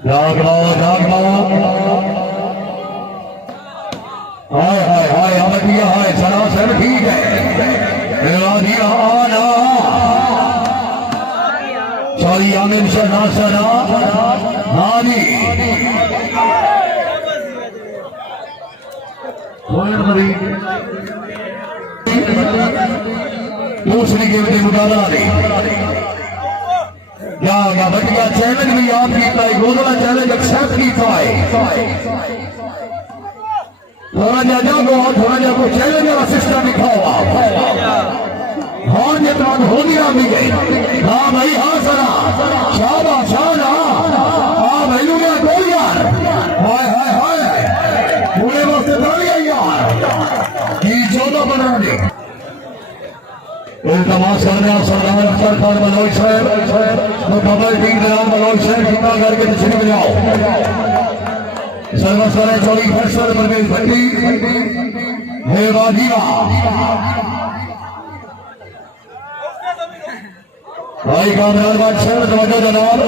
जागना जागना हाय हाय हाय अमरिया हाय सरासर ठीक है मेरा दिया आना सॉरी आमिर सना सना नानी दूसरी गेम के मुकाबला या बढ़िया चैलेंज भी याद किया है गोदला चैलेंज एक्सेप्ट किया है थोड़ा जा जाओ थोड़ा जा को चैलेंज वाला सिस्टम दिखाओ हाँ जितना हो गया भी गई हाँ भाई हाँ सरा शाबाश शाबाश हाँ भाई लुगा कोई यार हाय हाय हाय पूरे वक्त तालियां यार ये 14 बना दे तमाश करने सरदार अख्तर खान मनोज साहब मुकम्मल टीम जनाब मनोज साहब कृपा करके तशरीफ ले आओ सर्वस्वर चौड़ी फैसल परवेज भट्टी हेवाजीवा भाई कामरान बादशाह तवज्जो जनाब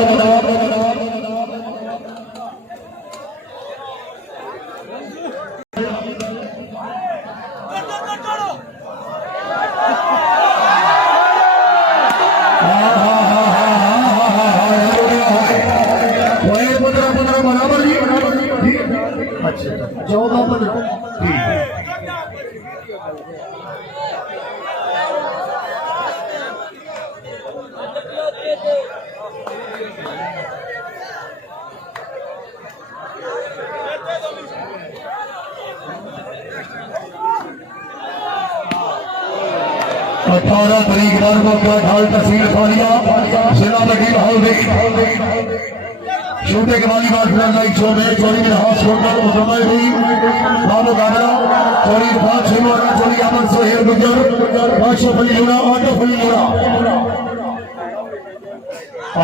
तारीख का ढाल तहसील खालिया जिला वकील हॉल छोटे कमाली बात शो में चोरी में हाथ छोड़कर मुकम्मल हुई बाबू गाबरा चोरी पांच छुआ चोरी अमन सोहेल गुजर 500 फली लुड़ा 8 फली लुड़ा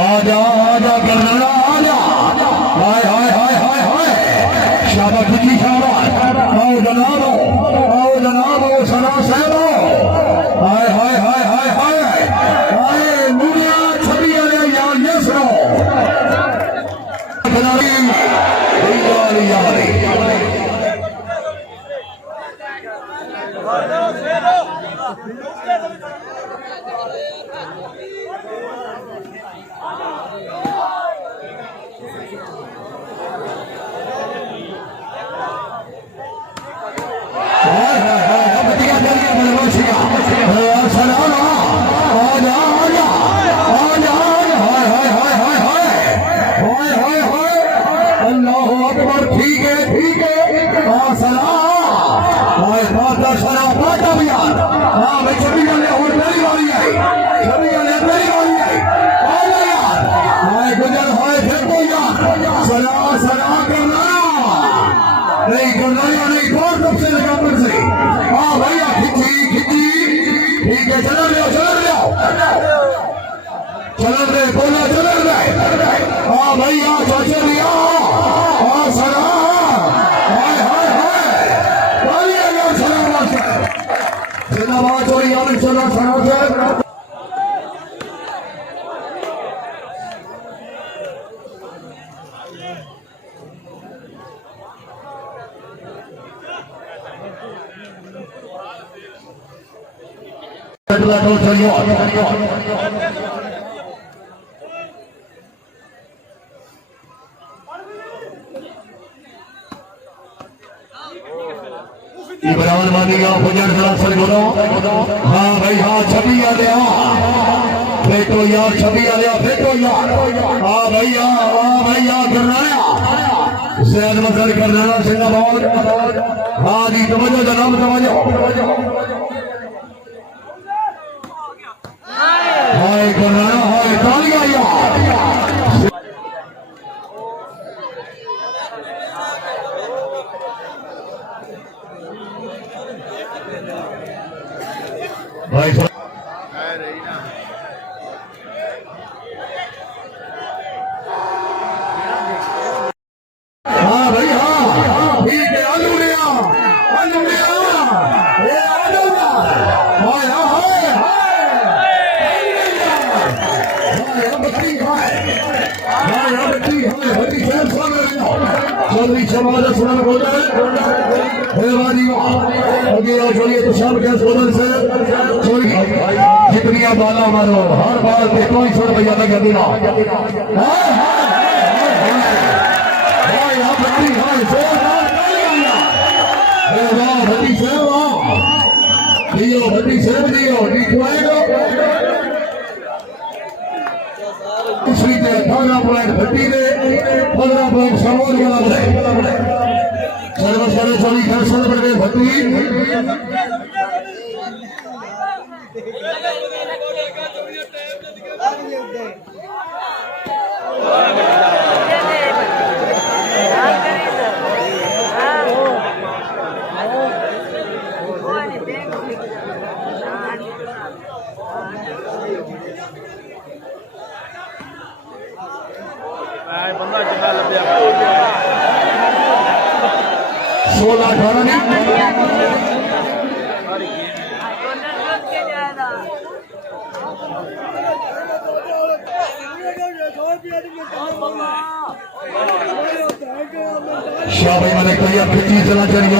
आजा आजा करना आजा हाय हाय हाय हाय हाय शाबाश जी शाबाश आओ जनाब सना साहब हाय हाय हाय हाय हाय हाय दुनिया छवि वाले यार ये सुनो इमरान मानिया फुजर सर बोलो हाँ भाई हाँ छवि आ गया बेटो यार छवि आ गया बेटो यार हाँ भैया करनाया सैद मसल करनाया सिंगाबाद हाँ जी तवज्जो जनाब तवज्जो हाय करनाया हाय तालियां यार भाई हाँ भाई हाँ ठीक है आलू लिया ये आलू हाय हाय हाय बच्ची हाय बच्ची हाय चौधरी शहबाज असलम गोदर आगे आओ चलिए तो शाम के सोदन से जितनिया बाला मारो हर बार पे कोई 100 रुपया लगा देना भट्टी से दियो दूसरी 18 पॉइंट भट्टी ने 15 पॉइंट समोर वाला सर्वसारे चौड़ी दर्शन बड़े भट्टी बंदा चंगा लग 16-18 नहीं शाबाश मैंने कही अब कितनी चला चलिए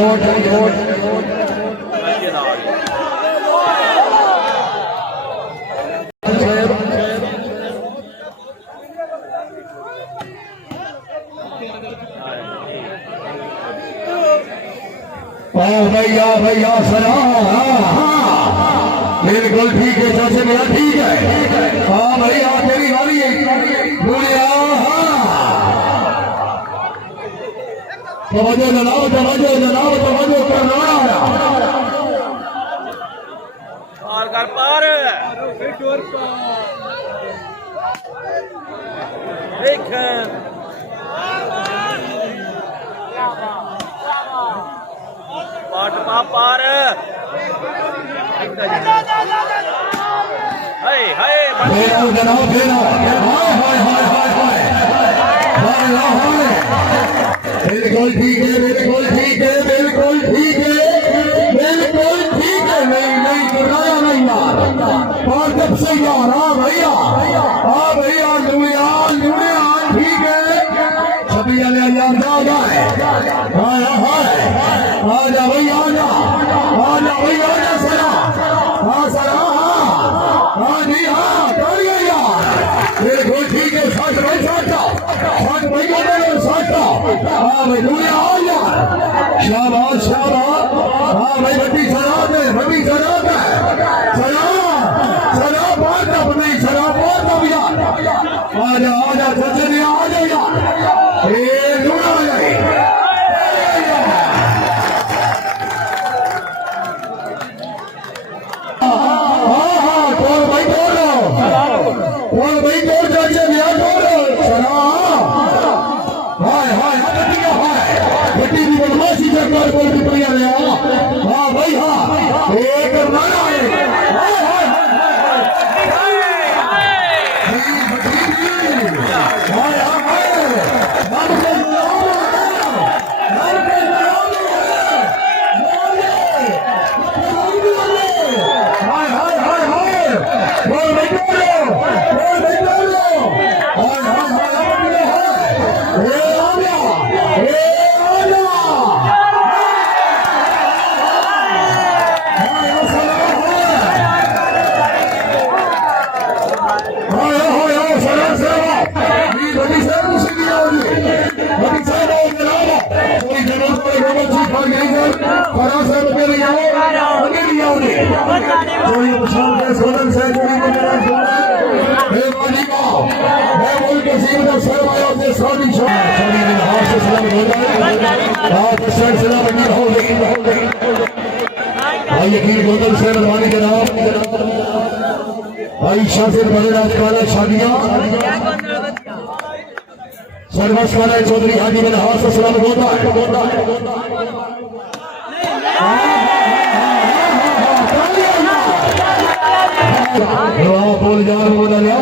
भैया सरा बिल्कुल ठीक है चाचे मेरा ठीक है हाँ भैया तेरी वाली तवज्जो जनाब तवज्जो कर रहा कर पार देख पाट पार हाय हाय जनाब बिल्कुल ठीक है नहीं दुर्गाया नहीं यार और जब से यार हाँ भैया ठीक है सभी यार आजा भैया आजा सरा हाँ सरा हाँ जी हाँ कर गया यार बिल्कुल ठीक है साथ भाई हाँ भाई दुनिया आ यार शाबाश हाँ भाई भट्टी सरा दे सरा बात अब नहीं सरा बात अब यार आजा सच्चे ने आ जाओ यार ये दूर आ जाए भाई दौड़ जाइए मेरा दौड़ सरा भट्टी की बदमाशी सरकार को टिप्पणियां ले हाँ भाई हाँ एक नारा है भाई शासिर बड़े राजपाला शादियां सर्वस्वाला चौधरी हाजी बिन हास सलाम होता है बोल जान बोला लिया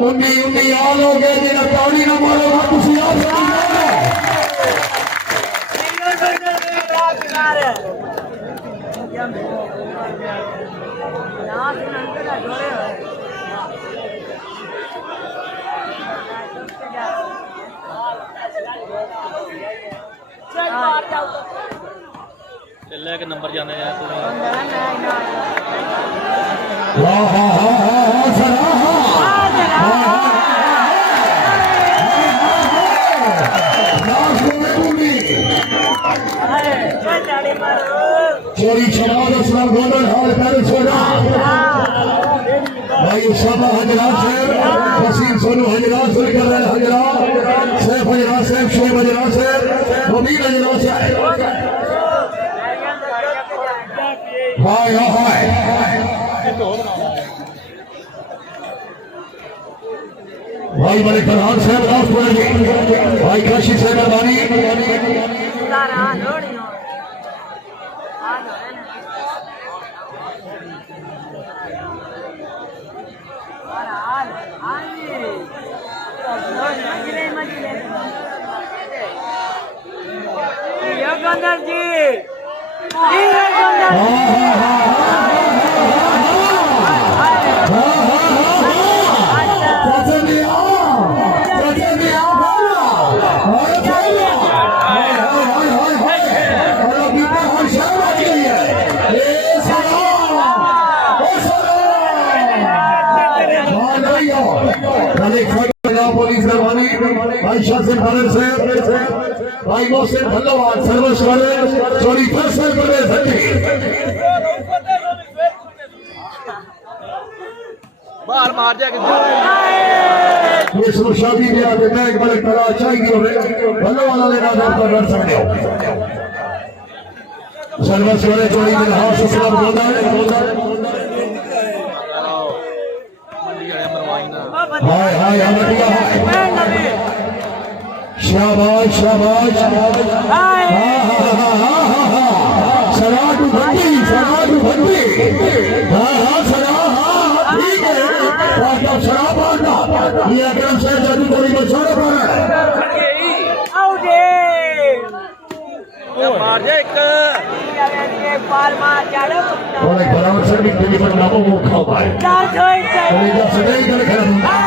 उन्नी आल हो गए जिन्हें ताड़ी ना मारो तुम आप चले के नंबर जाने यार चोरी शराब असलम गोल्डन हॉल पैलेस होगा भाई उसामा हजरात से वसीम सोनू हजरात से कर रहे हैं हजरात सैफ हजरात से शोएब हजरात से रमील हजरात से हाय हाय भाई बड़े प्रधान साहब दास बोलेंगे भाई काशी से मेहरबानी पुलिस मेहरबानी भाई शासन खान से भाई मोहसिन धन्यवाद सर्वस्व चोरी फैसल कर बाहर मार जाए ये सुनो शादी ब्याह के मैं एक बड़े करा चाहिए धन्यवाद लेना कर सकते हो सर्वस्व चोरी में हाथ से सब बोलता है हाय हाय हमारिया शाबाश शाबाश सराटू भंडी हाँ सरा ठीक है शराब बांटना ये अगर से जल्दी थोड़ी बचाना पड़ा मार जाए एक और एक बराबर से भी टीवी पर नामों को खाओ पाए सदैव कर